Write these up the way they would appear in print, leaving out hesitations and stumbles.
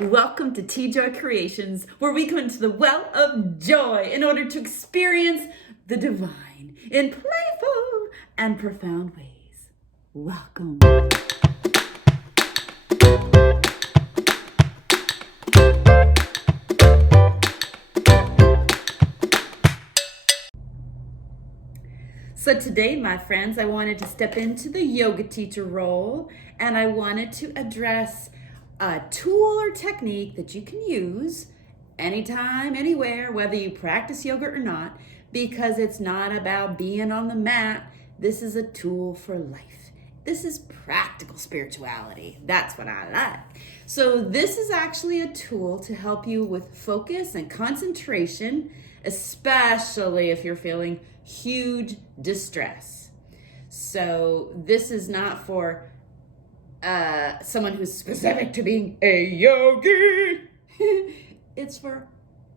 Welcome to T-Joy Creations, where we go into the well of joy in order to experience the divine in playful and profound ways. Welcome. So today, my friends, I wanted to step into the yoga teacher role, and I wanted to address a tool or technique that you can use anytime, anywhere, whether you practice yoga or not, because it's not about being on the mat. This is a tool for life. This is practical spirituality. That's what I like. So this is actually a tool to help you with focus and concentration, especially if you're feeling huge distress. So this is not for someone who's specific to being a yogi. It's for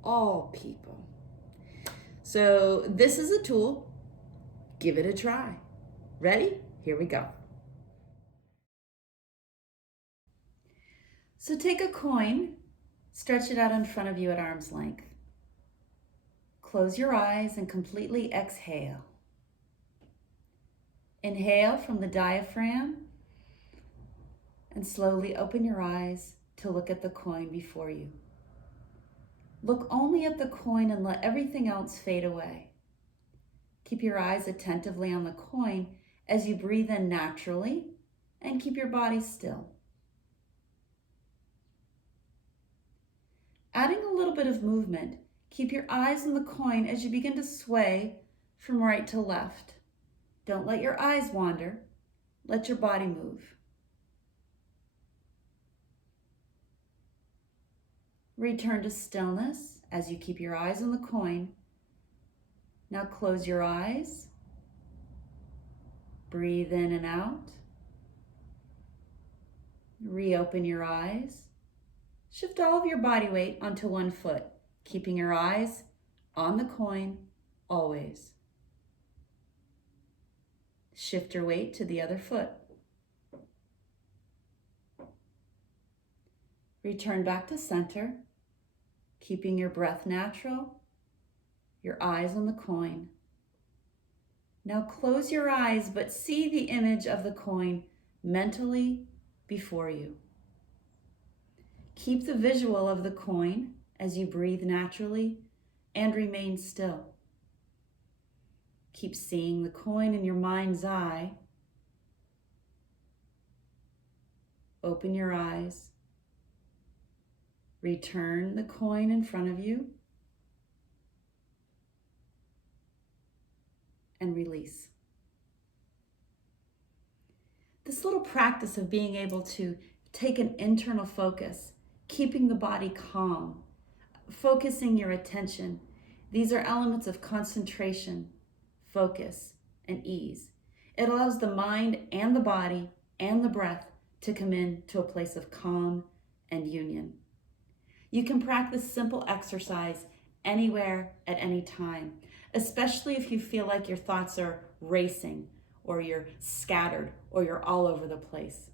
all people. So this is a tool. Give it a try. Ready? Here we go. So take a coin, stretch it out in front of you at arm's length. Close your eyes and completely exhale. Inhale from the diaphragm and slowly open your eyes to look at the coin before you. Look only at the coin and let everything else fade away. Keep your eyes attentively on the coin as you breathe in naturally and keep your body still. Adding a little bit of movement, keep your eyes on the coin as you begin to sway from right to left. Don't let your eyes wander. Let your body move. Return to stillness as you keep your eyes on the coin. Now close your eyes. Breathe in and out. Reopen your eyes. Shift all of your body weight onto one foot, keeping your eyes on the coin always. Shift your weight to the other foot. Return back to center, keeping your breath natural, your eyes on the coin. Now close your eyes, but see the image of the coin mentally before you. Keep the visual of the coin as you breathe naturally and remain still. Keep seeing the coin in your mind's eye. Open your eyes. Return the coin in front of you and release. This little practice of being able to take an internal focus, keeping the body calm, focusing your attention. These are elements of concentration, focus, and ease. It allows the mind and the body and the breath to come into a place of calm and union. You can practice simple exercise anywhere at any time, especially if you feel like your thoughts are racing or you're scattered or you're all over the place.